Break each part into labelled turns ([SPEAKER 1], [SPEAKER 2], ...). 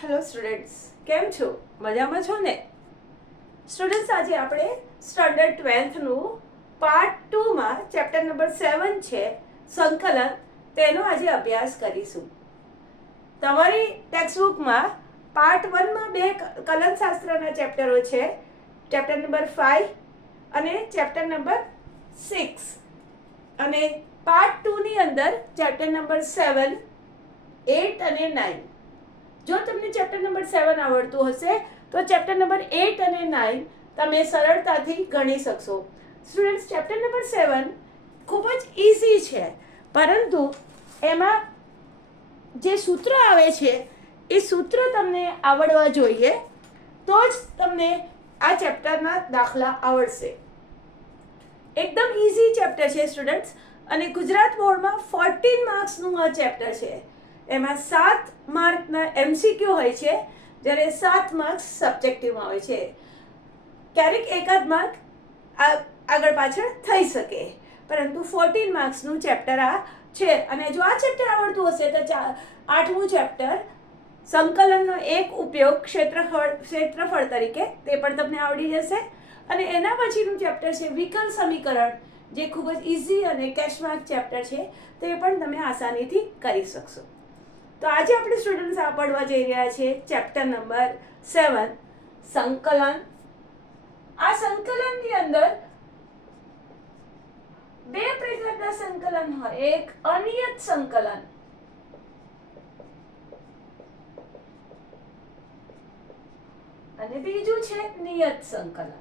[SPEAKER 1] Hello students કેમ છો? મજામાં છો ને? સ્ટુડન્ટ્સ આજે આપણે સ્ટાન્ડર્ડ ટ્વેલ્થનું પાર્ટ ટુમાં ચેપ્ટર નંબર સેવન છે, સંકલન. તેનો આજે અભ્યાસ કરીશું. તમારી ટેક્સ્ટબુકમાં પાર્ટ વનમાં બે કલન કલનશાસ્ત્રના ચેપ્ટરો છે ચેપ્ટર નંબર ફાઇવ અને ચેપ્ટર નંબર સિક્સ અને પાર્ટ ટુની અંદર ચેપ્ટર નંબર સેવન એટ અને નાઇન જો તમને ચેપ્ટર નંબર સેવન આવડતું હશે, તો ચેપ્ટર નંબર એટ અને નાઇન તમે સરળતાથી ગણી શકશો. સ્ટુડન્ટ્સ ચેપ્ટર નંબર સેવન ખૂબ જ ઇઝી છે, પરંતુ એમાં જે સૂત્ર આવે છે, એ સૂત્ર તમને આવડવા જોઈએ, તો જ તમને આ ચેપ્ટરના દાખલા આવડશે. એકદમ ઇઝી ચેપ્ટર છે સ્ટુડન્ટ્સ અને ગુજરાત બોર્ડમાં ફોર્ટીન માર્ક્સનું આ ચેપ્ટર છે. એમાં સાત માર્કના એમસીક્યુ હોય છે, જ્યારે સાત માર્ક્સ સબ્જેક્ટિવમાં હોય છે. ક્યારેક એકાદ માર્ક આગળ પાછળ થઈ શકે, પરંતુ ફોર્ટીન માર્ક્સનું ચેપ્ટર આ છે. અને જો આ ચેપ્ટર આવડતું હશે, તો આઠમું ચેપ્ટર સંકલનનો એક ઉપયોગ ક્ષેત્રફળ ક્ષેત્રફળ તરીકે તે પણ તમને આવડી જશે. અને એના પછીનું ચેપ્ટર છે, વિકલ સમીકરણ, જે ખૂબ જ ઇઝી અને કેશમાર્ક ચેપ્ટર છે, તે પણ તમે આસાનીથી કરી શકશો. તો આજે આપણે સ્ટુડન્ટ્સ આ જઈ રહ્યા છે ચેપ્ટર નંબર સેવન સંકલન. આ સંકલનની અંદર બે પ્રકારના સંકલન હોય. એક અનિયત સંકલન. અને બીજું છે નિયત સંકલન.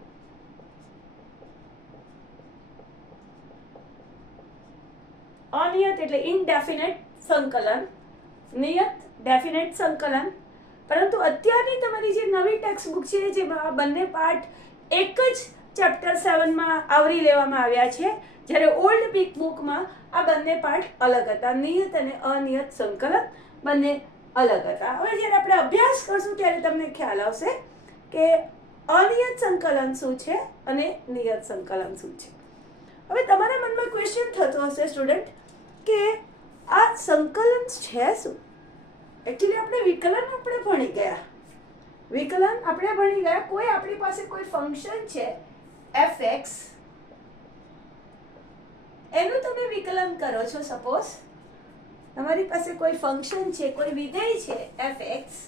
[SPEAKER 1] અનિયત એટલે ઇનડેફિનેટ સંકલન. નિયત ડેફિનેટ સંકલન. પરંતુ અત્યારની તમારી જે નવી ટેક્સ્ટ બુક છે જેમાં આ બંને પાર્ટ એક જ ચેપ્ટર સેવનમાં આવરી લેવામાં આવ્યા છે, જ્યારે ઓલ્ડ પીક બુકમાં આ બંને પાર્ટ અલગ હતા. નિયત અને અનિયત સંકલન બંને અલગ હતા. હવે જ્યારે આપણે અભ્યાસ કરશું, ત્યારે તમને ખ્યાલ આવશે કે અનિયત સંકલન શું છે અને નિયત સંકલન શું છે. હવે તમારા મનમાં ક્વેશ્ચન થતો હશે સ્ટુડન્ટ કે આ સંકલન છે શું? એકચ્યુઅલી આપણે વિકલન આપણે ભણી ગયા. વિકલન આપણે ભણી ગયા. કોઈ આપણી પાસે કોઈ ફંક્શન છે? એફ એક્સ એનું તમે વિકલન કરો છો સપોઝ તમારી પાસે કોઈ ફંક્શન છે, કોઈ વિધેય છે એફ એક્સ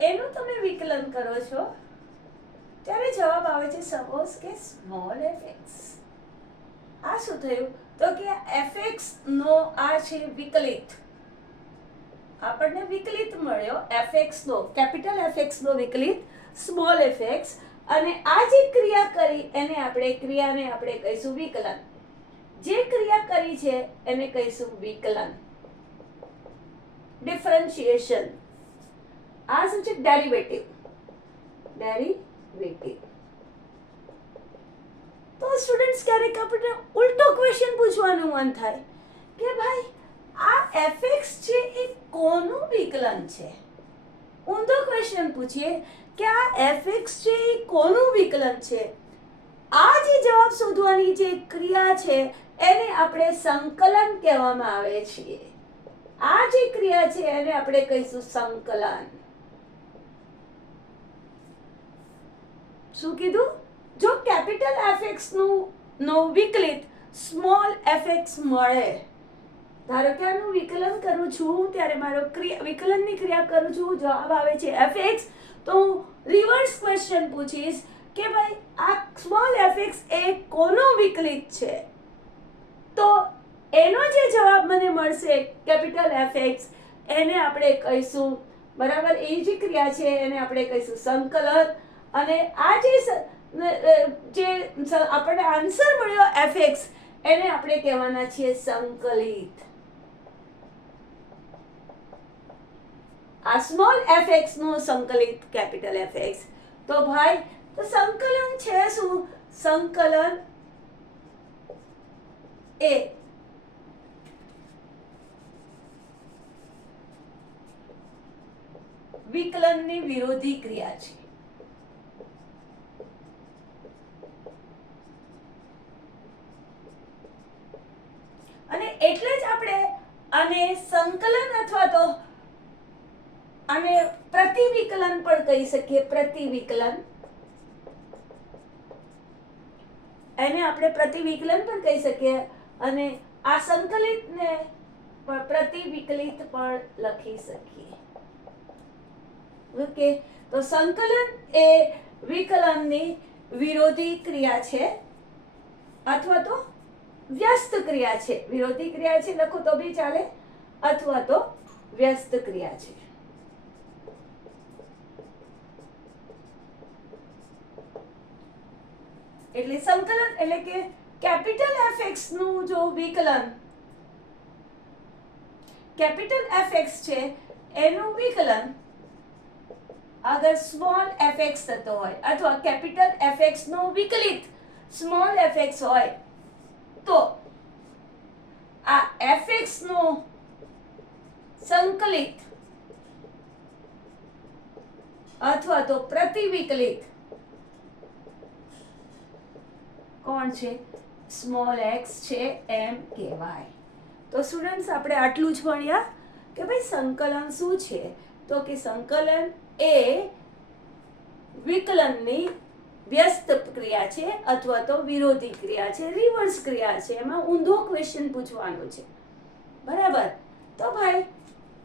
[SPEAKER 1] એનું તમે વિકલન કરો છો. ત્યારે જવાબ આવે છે સપોઝ કે સ્મોલ એફ એક્સ આ શું થયું? તો કે એફએક્સ નો આ છે વિકલિત. આપણને વિકલિત મળ્યો એફએક્સ નો, કેપિટલ એફએક્સ નો વિકલિત, સ્મોલ એફએક્સ અને આ જે ક્રિયા કરી, એને આપણે ક્રિયાને આપણે કહીશું વિકલન. જે ક્રિયા કરી છે, એને કહીશું વિકલન. ડિફરન્શિએશન આ શું છે ડેરિવેટિવ ડેરિવેટિવ તો સ્ટુડન્ટ્સ ક્યારેક આપણને ઉલટો ક્વેશ્ચન પૂછવાનું મન થાય કે ભાઈ, આ એફએક્સ છે એ કોનું વિકલન છે? ઊંધો ક્વેશ્ચન પૂછીએ કે આ એફએક્સ છે એ કોનું વિકલન છે? આ જે જવાબ શોધવાની જે ક્રિયા છે, એને આપણે સંકલન કહેવામાં આવે છે આ જે ક્રિયા છે, એને આપણે કહીશું સંકલન. શું કીધું? જો કેપિટલ એફએક્સનું નું વિકલિત સ્મોલ એફએક્સ મળે. ધારો કે આનું વિકલન કરું છું, ત્યારે મારો ક્રિયા, વિકલનની ક્રિયા કરું છું, જવાબ આવે છે એફએક્સ. તો હું રિવર્સ ક્વેશ્ચન પૂછીશ કે ભાઈ, આ સ્મોલ એફએક્સ એ કોનો વિકલિત છે? તો એનો જે જવાબ મને મળશે કેપિટલ એફએક્સ, એને આપણે કહીશું. બરાબર, એ જે ક્રિયા છે, એને આપણે કહીશું સંકલન. અને આ જે જે આપણને આન્સર મળ્યો એફએક્સ એને આપણે કહેવાના છીએ સંકલિત. આ સ્મોલ એફએક્સનું સંકલિત કેપિટલ એફએક્સ તો ભાઈ, તો સંકલન છે શું? સંકલન એ વિકલનની વિરોધી ક્રિયા છે. અને એટલે જ આપણે આને સંકલન અથવા તો આને પ્રતિવિકલન પણ કહી શકીએ, પ્રતિવિકલન. એને આપણે પ્રતિવિકલન પણ કહી શકીએ અને આ સંકલિતને પણ પ્રતિવિકલિત પણ લખી શકીએ. ઓકે, તો સંકલન એ વિકલનની વિરોધી ક્રિયા છે. અથવા તો વ્યસ્ત ક્રિયા છે. વિરોધી ક્રિયા છે, લખો તો બી ચાલે. અથવા તો વ્યસ્ત ક્રિયા છે. એટલે સંકલન એટલે કે કેપિટલ એફનું જો વિકલન, કેપિટલ એફ છે, એનું વિકલન અગર સ્મોલ એફ થતો હોય અથવા કેપિટલ એફનું વિકલિત સ્મોલ એફ હોય તો આ એફનું સંકલિત અથવા તો પ્રતિવિકલિત કોણ છે? સ્મોલ એક્સ છે એમ કહેવાય તો સ્ટુડન્ટ્સ આપણે આટલું જ ભણ્યા કે ભાઈ સંકલન શું છે? તો કે સંકલન એ વિકલનની વ્યસ્ત ક્રિયા છે અથવા તો વિરોધી ક્રિયા છે રિવર્સ ક્રિયા છે, એમાં ઊંધો ક્વેશ્ચન પૂછવાનો છે. બરાબર? તો ભાઈ,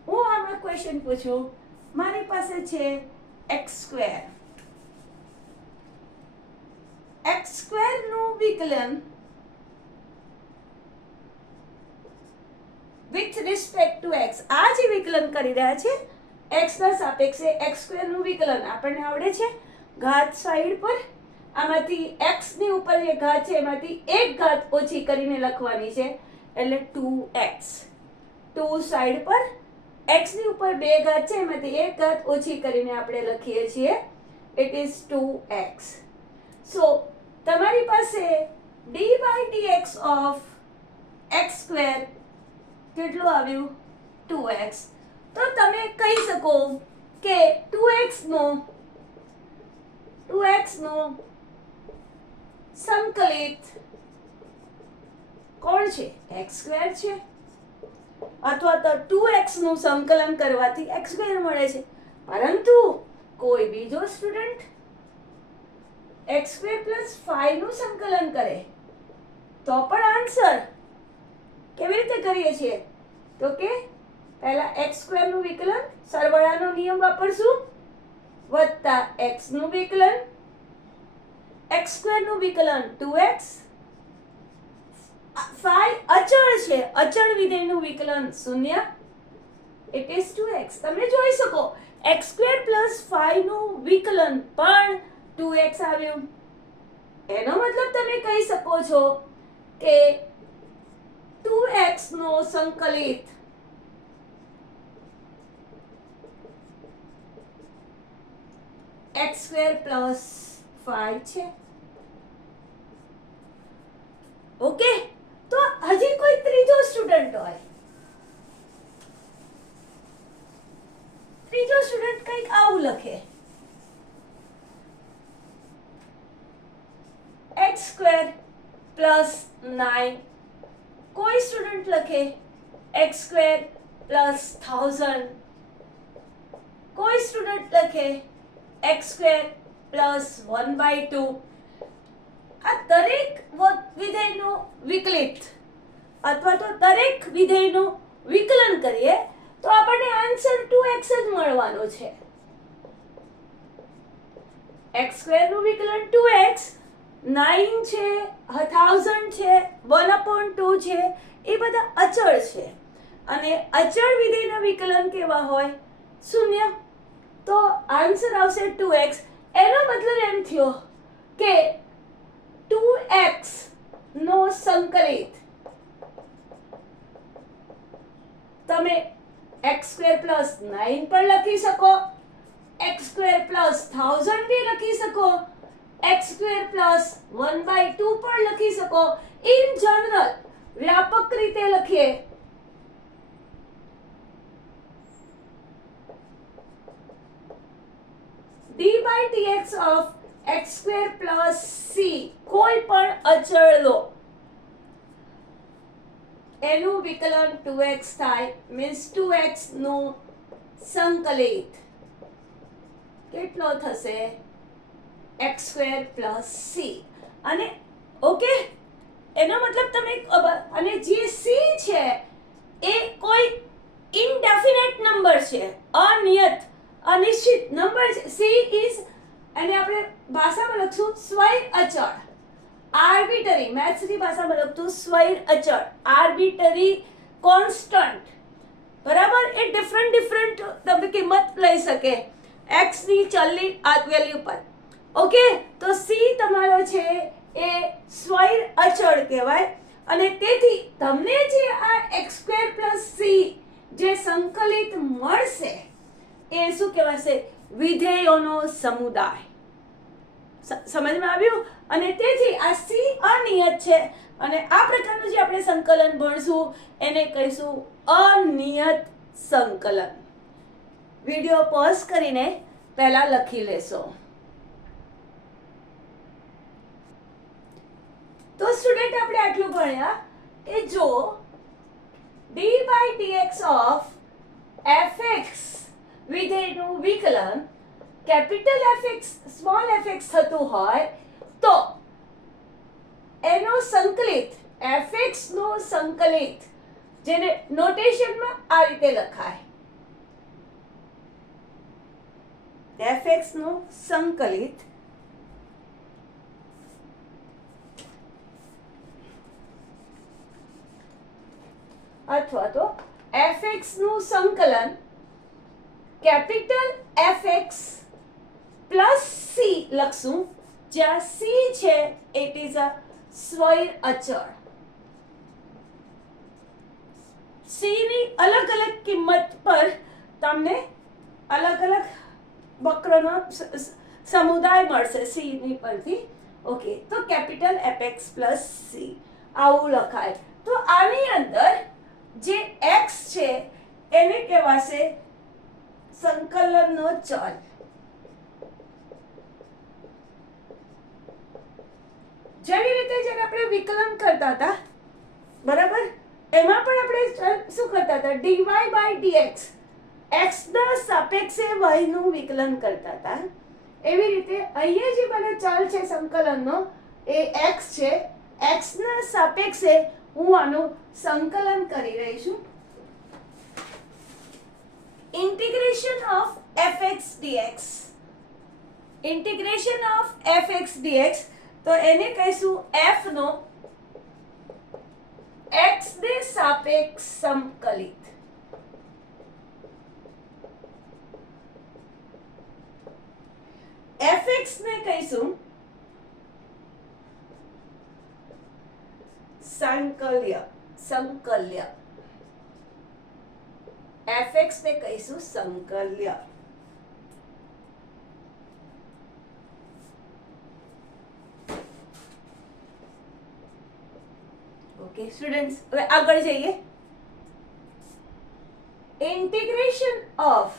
[SPEAKER 1] હું આમાં ક્વેશ્ચન પૂછું. મારી પાસે છે એક્સ સ્ક્વેર એક્સ સ્ક્વેરનું વિકલન વિથ રિસ્પેક્ટ ટુ એક્સ આ જે વિકલન કરી રહ્યા છે એક્સ ના સાપેક્ષે એક્સ સ્ક્વેરનું વિકલન આપણને આવડે છે. ઘાત સાઈડ પર. આમાંથી એક્સની ઉપર જે ઘાત છે, એમાંથી એક ઘાત ઓછી કરીને લખવાની છે. એટલે ટુ એક્સ ટુ સાઈડ પર એક્સની ઉપર બે ઘાત છે, એમાંથી એક ઘાત ઓછી કરીને આપણે લખીએ છીએ. It is two X so તમારી પાસે D by D X of X square કેટલું આવ્યું? ટુ એક્સ તો તમે કહી શકો કે ટુ એક્સનો ટુ એક્સનો સંકલિત કોણ છે? x સ્ક્વેર છે. અથવા તો ટુ નું સંકલન કરવાથી x સ્ક્વેર મળે છે. પરંતુ કોઈ બીજો સ્ટુડન્ટ x સ્ક્વેર પ્લસનું સંકલન કરે, તો પણ આન્સર કેવી રીતે કરીએ છીએ? તો કે પહેલા x સ્ક્વેરનું વિકલન સરવાળાનો નિયમ વાપરશું. વત્તા એક્સનું વિકલન. એક્સ સ્ક્વેરનું વિકલન ટુ એક્સ ફાઈ અચળ છે. અચળ વિધેયનું વિકલન શૂન્ય. ઇટ ઇઝ ટુ એક્સ તમે જોઈ શકો. એક્સ સ્ક્વેર પ્લસ ફાઈ નું વિકલન પણ ટુ એક્સ આવ્યું. એનો મતલબ તમે કહી શકો છો કે ટુ એક્સ નો સંકલિત એક્સ સ્ક્વેર પ્લસ ફાઈવ છે. ઓકે તો હજી કોઈ ત્રીજો સ્ટુડન્ટ હોય? ત્રીજો સ્ટુડન્ટ કંઈક આવું લખે. એક્સ સ્ક્વેર પ્લસ નાઇન કોઈ સ્ટુડન્ટ લખે? એક્સ સ્ક્વેર પ્લસ થાઉઝન્ડ કોઈ સ્ટુડન્ટ લખે? X square plus one by two આ દરેક વિધેયનું વિકલિત. અથવા તો દરેક વિધેયનું વિકલન કરીએ, તો આપણને આન્સર ટુ એક્સ જ મળવાનો છે. એક્સ સ્ક્વેરનું વિકલન ટુ એક્સ નાઇન છે થાઉઝન્ડ છે વન અપોન ટુ છે, એ બધા અચળ છે. અને અચળ વિધેયના વિકલન કેવા હોય? શૂન્ય. તો આન્સર આવશે ટુ એક્સ એનો મતલબ એમ થયો કે ટુ એક્સ નો સંકલિત. તમે એક્સ સ્ક્વેર પ્લસ નાઇન પણ લખી શકો એક્સ સ્ક્વેર પ્લસ થાઉઝન્ડ બી લખી શકો X square plus one by two પણ લખી શકો. ઇન જનરલ વ્યાપક રીતે લખીએ D by D X of X square plus C કોઈ પણ અચળ લો. એનું વિકલન ટુ એક્સ થાય મીન્સ ટુ નું સંકલિત. કેટલો થશે? એક્સ સ્ક્વેર પ્લસ સી અને ઓકે એનો મતલબ તમે અને જે સી છે, એ કોઈ ઇનડેફિનેટ નંબર છે, અનિયત. અનિશ્ચિત નંબર છે. સી ઇઝ એને આપણે ભાષામાં લખશું સ્વૈર અચળ. આર્બિટરી મેથ્સની ભાષામાં લખતું સ્વૈર અચળ. આર્બિટરી કોન્સ્ટન્ટ બરાબર? એ ડિફરન્ટ ડિફરન્ટ તમે કિંમત લઈ શકે. એક્સની ચલની વેલ્યુ પર. ઓકે તો સી તમારો છે એ સ્વૈર અચળ કહેવાય. અને તેથી તમને જે આ એક્સ સ્ક્વેર પ્લસ સી જે સંકલિત મળશે એ શું કહેવાશે વિધેયોનો સમુદાય સમજમાં આવ્યું અને તેથી આ સી અનિયત છે અને આ પ્રકારનું જે આપણે સંકલન ભણશું એને કહીશું અનિયત સંકલન વીડિયો પોઝ કરીને પહેલા લખી લેશો તો સ્ટુડન્ટ આપણે આટલું ભણ્યા કે જો D by D X of F X વિધેયનું વિકલન કેપિટલ એફએક્સ સ્મોલ એફએક્સ થતું હોય તો એનો સંકલિત એફએક્સ નો સંકલિત, જેને નોટેશનમાં આ રીતે લખાય. એફએક્સ નો સંકલિત અથવા તો એફએક્સનું સંકલન કેપિટલ એફએક્સ પ્લસ સી લખશું. જ્યાં સી છે ઇટ ઇઝ અ સ્વૈર અચળ. સી ની અલગ અલગ કિંમત પર તમને અલગ અલગ વક્રનો સમુદાય મળશે સી ની પરથી. ઓકે તો કેપિટલ એપેક્સ પ્લસ સી. આવું લખાય. તો આની અંદર જે એક્સ છે, એને કહેવાશે સંકલનનો ચલ. જેવી રીતે જ્યારે આપણે વિકલન કરતા હતા, બરાબર? એમાં પણ આપણે શું કરતા હતા? ડીવાય બાય ડીએક્સ એક્સ ના સાપેક્ષે y નું વિકલન કરતા હતા. એવી રીતે અહીંયા જે મને ચલ છે સંકલનનો, એ x છે. x ના સાપેક્ષે હું આનું સંકલન કરી રહી છું. Integration of fx dx integration of fx dx તો એને કહીશું f નો x ને સાપેક્ષ સંકલિત fx ને કહીશું સંકલ્ય સંકલ્ય fx ને કહીશું સંકલ્ય ઓકે સ્ટુડન્ટ્સ હવે આગળ જઈએ integration of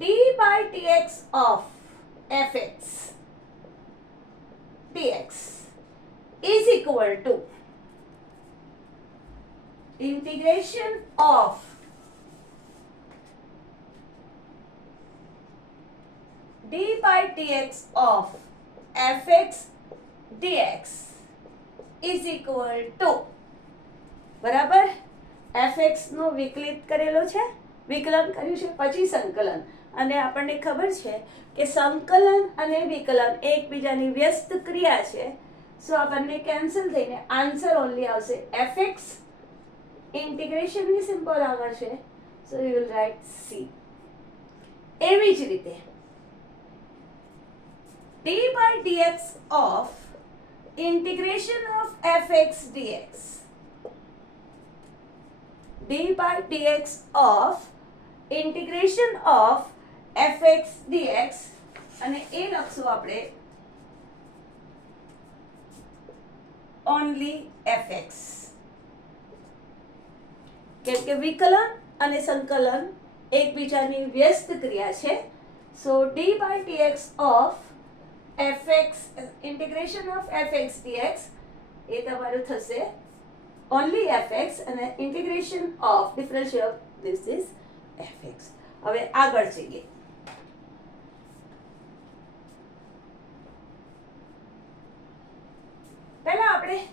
[SPEAKER 1] d by dx of fx dx is equal to integration of. d by dx of fx dx is equal to. બરાબર? fx નો વિકલિત કરેલો છે. વિકલન કર્યું છે, પછી સંકલન. અને આપણને ખબર છે કે સંકલન અને વિકલન એકબીજાની વ્યસ્ત ક્રિયા છે. સો આ બંને કેન્સલ થઈને આન્સર ઓનલી આવશે fx ઇન્ટિગ્રેશનની સિમ્પલ આગળ છે so you will write C એવી જ રીતે d by dx of integration of fx dx d by dx of integration of fx dx અને એ લખશું આપણે ઓનલી fx કેમ કે વિકલન અને સંકલન એકબીજાની વ્યસ્ત ક્રિયા છે. So D by D X of F X integration of F X D X એ તમારું થશે. ઓનલી એફએક્સ અને integration of differential this is F X હવે આગળ જઈએ. પહેલા આપણે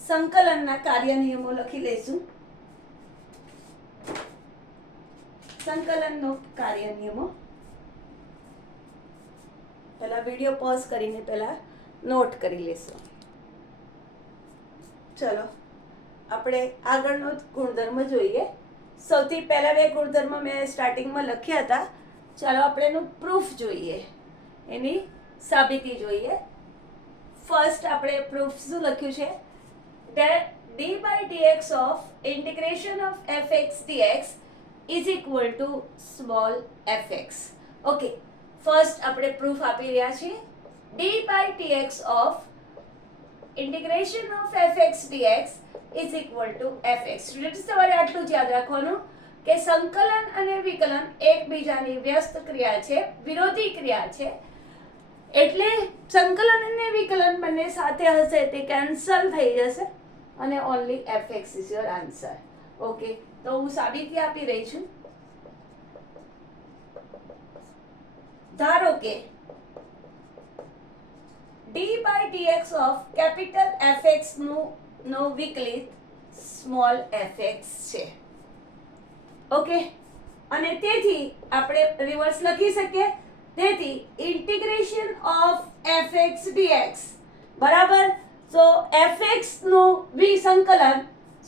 [SPEAKER 1] સંકલનના કાર્ય નિયમો લખી લઈશું. સંકલનનો કાર્ય નિયમો. પહેલા વીડિયો પોઝ કરીને પહેલા નોટ કરી લેશો. ચલો, આપણે આગળનો ગુણધર્મ જોઈએ. સૌથી પહેલા બે ગુણધર્મ મેં સ્ટાર્ટિંગમાં લખ્યા હતા. ચાલો, આપણે એનું પ્રૂફ જોઈએ. એની સાબિતી જોઈએ. ફર્સ્ટ આપણે પ્રૂફ શું લખ્યું છે? D by D X of integration of F X D fx dx is equal to small fx. Okay first આપણે પ્રૂફ આપી રહ્યા છીએ. d by ઇન્ટિગ્રેશન of integration of fx dx is equal to fx. Students તમારે આટલું જ યાદ રાખવાનું કે સંકલન અને વિકલન એકબીજાની વ્યસ્ત ક્રિયા છે, વિરોધી ક્રિયા છે. એટલે સંકલન અને વિકલન બંને સાથે હશે તે કેન્સલ થઈ જશે અને only F X is your answer okay તો હું સાબિતી આપી રહી છું. ધારો કે D by D X of capital એફએક્સનું, નો વિકલિત સ્મોલ એફએક્સ છે. ઓકે અને તેથી આપણે રિવર્સ લખી શકીએ. તેથી ઇન્ટિગ્રેશન ઓફ એફએક્સ ડીએક્સ બરાબર? તો એફએક્સનું વિસંકલન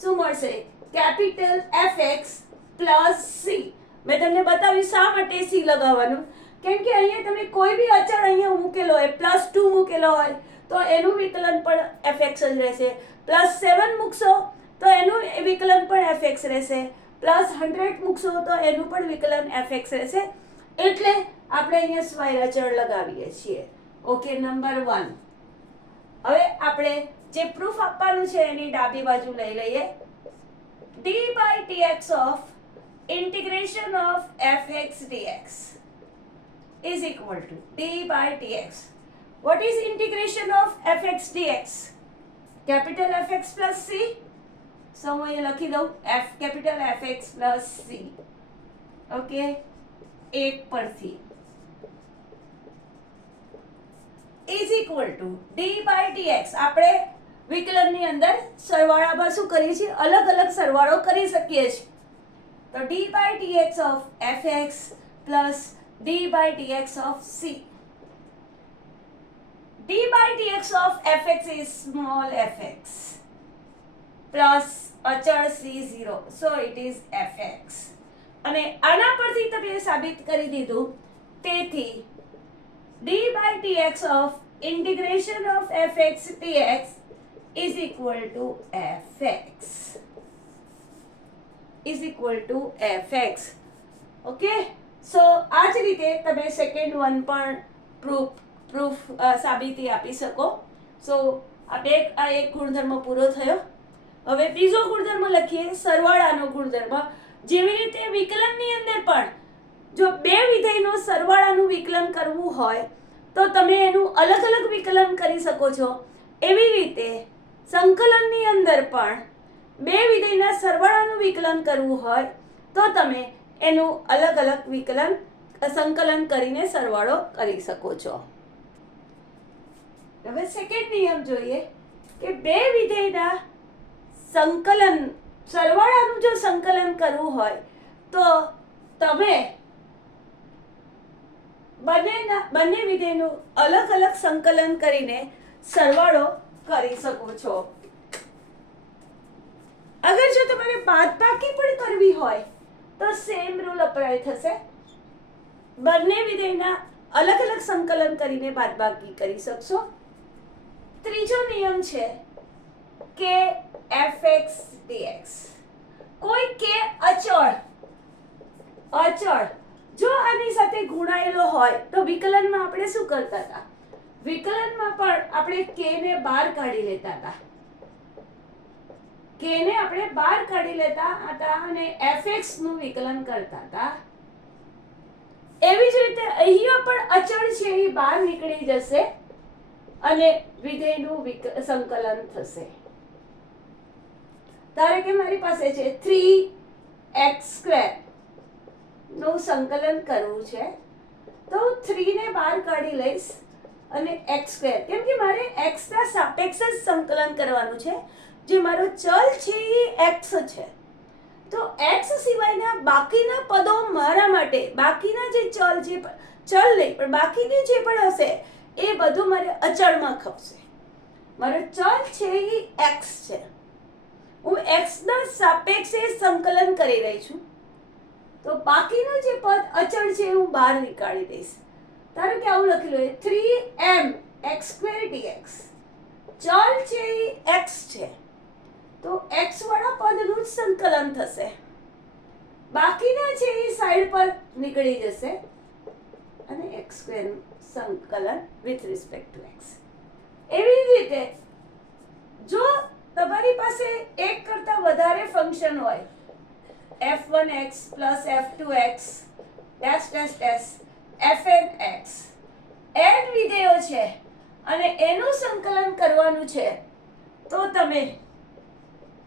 [SPEAKER 1] શું મળશે? Capital F X plus C મેં તમને બતાવ્યું શા માટે સી લગાવવાનું? કેમ કે અહીંયા તમે કોઈ બી અચળ અહીંયા મૂકેલો હોય, પ્લસ ટુ મૂકેલો હોય, તો એનું વિકલન પણ એફએક્સ જ રહેશે. પ્લસ સેવન મૂકશો, તો એનું વિકલન પણ એફએક્સ રહેશે. પ્લસ હંડ્રેડ મૂકશો, તો એનું પણ વિકલન એફએક્સ રહેશે. એટલે આપણે અહીંયા સ્વાયર અચળ લગાવીએ છીએ. ઓકે નંબર વન હવે આપણે જે પ્રૂફ આપવાનું છે એની ડાબી બાજુ લઈ લઈએ. D by dx of integration of fx dx is equal to d by dx. What is integration of fx dx? Capital Fx plus c. So હું અહીંયા લખી દઉં f capital Fx plus c. Okay એક પરથી is equal to d by dx આપણે વિકલનની અંદર સરવાળામાં શું કરીએ છીએ અલગ અલગ સરવાળો કરી શકીએ છીએ તો d by dx of fx plus d by dx of c. d by dx of fx is small fx plus અચળ c0 so it is fx અને આના પરથી તમે સાબિત કરી દીધું તેથી d by dx of integration of fx dx is equal to fx is equal to fx okay so આ જ રીતે તમે સેકન્ડ વન પણ પ્રૂફ પ્રૂફ સાબિતી આપી શકો. સો આ બે, આ એક ગુણધર્મ પૂરો થયો. હવે બીજો ગુણધર્મ લખીએ, સરવાળાનો ગુણધર્મ. જેવી રીતે વિકલનની અંદર પણ જો બે વિધેયનો સરવાળાનું વિકલન કરવું હોય, તો તમે એનું અલગ અલગ વિકલન કરી શકો છો. એવી રીતે સંકલનની અંદર પણ બે વિધેયના સરવાળાનું વિકલન કરવું હોય, તો તમે એનું અલગ અલગ વિકલન, સંકલન કરીને સરવાળો કરી શકો છો. હવે સેકન્ડ નિયમ જોઈએ કે બે વિધેયના સંકલન, સરવાળાનું જો સંકલન કરવું હોય, તો તમે બંનેના, બંને વિધેયનું અલગ અલગ સંકલન કરીને સરવાળો કરી શકો છો. અગર જો તમારે બાદબાકી પણ કરવી હોય, તો સેમ રૂલ અપ્લાય થશે. બંને વિધેયના અલગ અલગ સંકલન કરીને બાદબાકી કરી શકશો. ત્રીજો નિયમ છે કે fx ડીએક્સ કોઈ કે અચળ અચળ, જો આની સાથે ગુણાયેલો હોય, તો વિકલનમાં આપણે શું કરતા હતા? વિકલનમાં પણ આપણે કે ને બહાર કાઢી લેતા હતા? કે ને આપણે બહાર કાઢી લેતા હતા અને fx નું વિકલન કરતા હતા? એવી જ રીતે અહીંયા પણ અચળ છે એ બહાર નીકળી જશે અને વિધેયનું સંકલન થશે. ધારો કે મારી પાસે છે? થ્રી એક્સ સ્ક્વેરનું સંકલન કરવું છે. તો હું થ્રીને બહાર કાઢી લઈશ અને એક્સ સ્ક્વેર કેમ કે મારે એક્સના સાપેક્ષ જ સંકલન કરવાનું છે. જે મારો ચલ છે એ એક્સ છે. તો એક્સ સિવાયના બાકીના પદો મારા માટે, બાકીના જે ચલ જે ચલ નહીં, પણ બાકીની જે પણ હશે, એ બધું મારે અચળમાં ખપશે. મારો ચલ છે એ એક્સ છે. હું એક્સના સાપેક્ષે સંકલન કરી રહી છું. તો બાકીનું જે પદ અચળ છે હું બહાર નીકાળી દઈશ. ધારો કે આવું લખેલું છે? Three M X square D X ચલ છે એ એક્સ છે. તો એક્સ વાળા પદનું જ સંકલન થશે. બાકીના છે એ સાઈડ પર નીકળી જશે. અને એક્સ સંકલન વિથ રિસ્પેક્ટ ટુ એક્સ એવી જ રીતે, જો તમારી પાસે એક કરતાં વધારે ફંક્શન હોય F one X plus F two X dash dash dash F N X add વિધેયો છે અને એનું સંકલન કરવાનું છે. તો તમે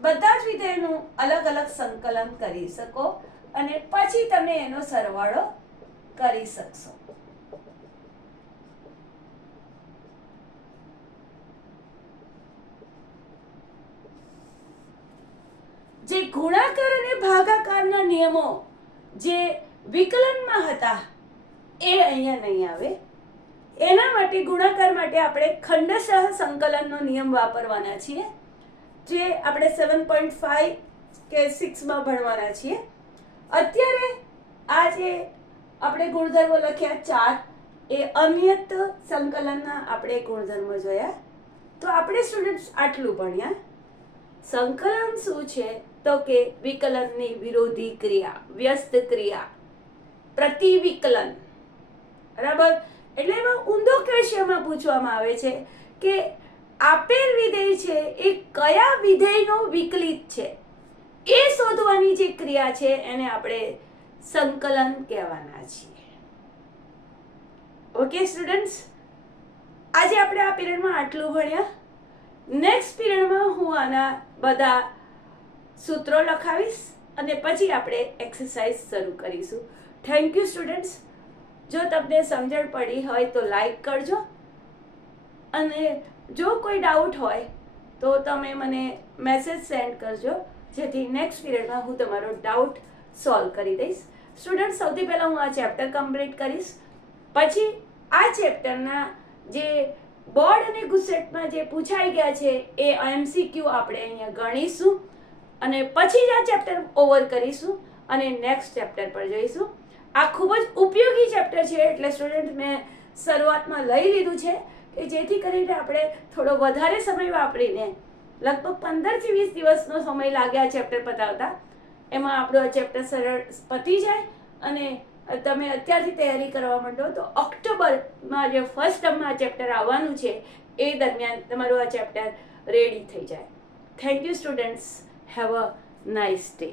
[SPEAKER 1] બધા જ વિધેયનું અલગ અલગ સંકલન કરી શકો અને પછી તમે એનો સરવાળો કરી શકશો. જે ગુણાકાર અને ભાગાકારના નિયમો જે વિકલનમાં હતા એ અહીંયા નહીં આવે. એના માટે ગુણાકાર માટે આપણે ખંડશઃ સંકલનનો નિયમ વાપરવાના છીએ, જે આપણે સેવન પોઈન્ટ ફાઈવ કે સિક્સમાં ભણવાના છીએ. અત્યારે આ જે આપણે ગુણધર્મો લખ્યા ચાર, એ અનિયત સંકલનના આપણે ગુણધર્મો જોયા. તો આપણે સ્ટુડન્ટ્સ આટલું ભણ્યા. સંકલન શું છે? તો કે વિકલનની વિરોધી ક્રિયા, વ્યસ્ત ક્રિયા, પ્રતિવિકલન. બરાબર? એટલે એમાં ઊંધો ક્વેશ્ચનમાં પૂછવામાં આવે છે કે આપેલ વિધેય છે એ કયા વિધેયનો વિકલિત છે? એ શોધવાની જે ક્રિયા છે એને આપણે સંકલન કહેવાના છીએ. ઓકે સ્ટુડન્ટ્સ આજે આપણે આ પીરિયડમાં આટલું ભણ્યા. નેક્સ્ટ પીરિયડમાં હું આના બધા સૂત્રો લખાવીશ અને પછી આપણે એક્સરસાઇઝ શરૂ કરીશું. થેન્ક યુ સ્ટુડન્ટ્સ જો તમને સમજણ પડી હોય તો લાઈક કરજો. અને જો કોઈ ડાઉટ હોય, તો તમે મને મેસેજ સેન્ડ કરજો. જેથી નેક્સ્ટ પીરિયડમાં હું તમારો ડાઉટ સોલ્વ કરી દઈશ. સ્ટુડન્ટ સૌથી પહેલાં હું આ ચેપ્ટર કમ્પ્લીટ કરીશ. પછી આ ચેપ્ટરના જે બોર્ડ અને ગુસેટમાં જે પૂછાઈ ગયા છે, એ એમસીક્યુ આપણે અહીંયા ગણીશું. અને પછી જ આ ચેપ્ટર ઓવર કરીશું અને નેક્સ્ટ ચેપ્ટર પર જઈશું. આ ખૂબ જ ઉપયોગી ચેપ્ટર છે. એટલે સ્ટુડન્ટ મેં શરૂઆતમાં લઈ લીધું છે કે જેથી કરીને આપણે થોડો વધારે સમય વાપરીને લગભગ પંદરથી વીસ દિવસનો સમય લાગે આ ચેપ્ટર પતાવતા. એમાં આપણું આ ચેપ્ટર સરળ પતી જાય અને તમે અત્યારથી તૈયારી કરવા માંડો તો ઓક્ટોબરમાં જે ફર્સ્ટ ટર્મમાં આ ચેપ્ટર આવવાનું છે એ દરમિયાન તમારું આ ચેપ્ટર રેડી થઈ જાય. Thank you students have a nice day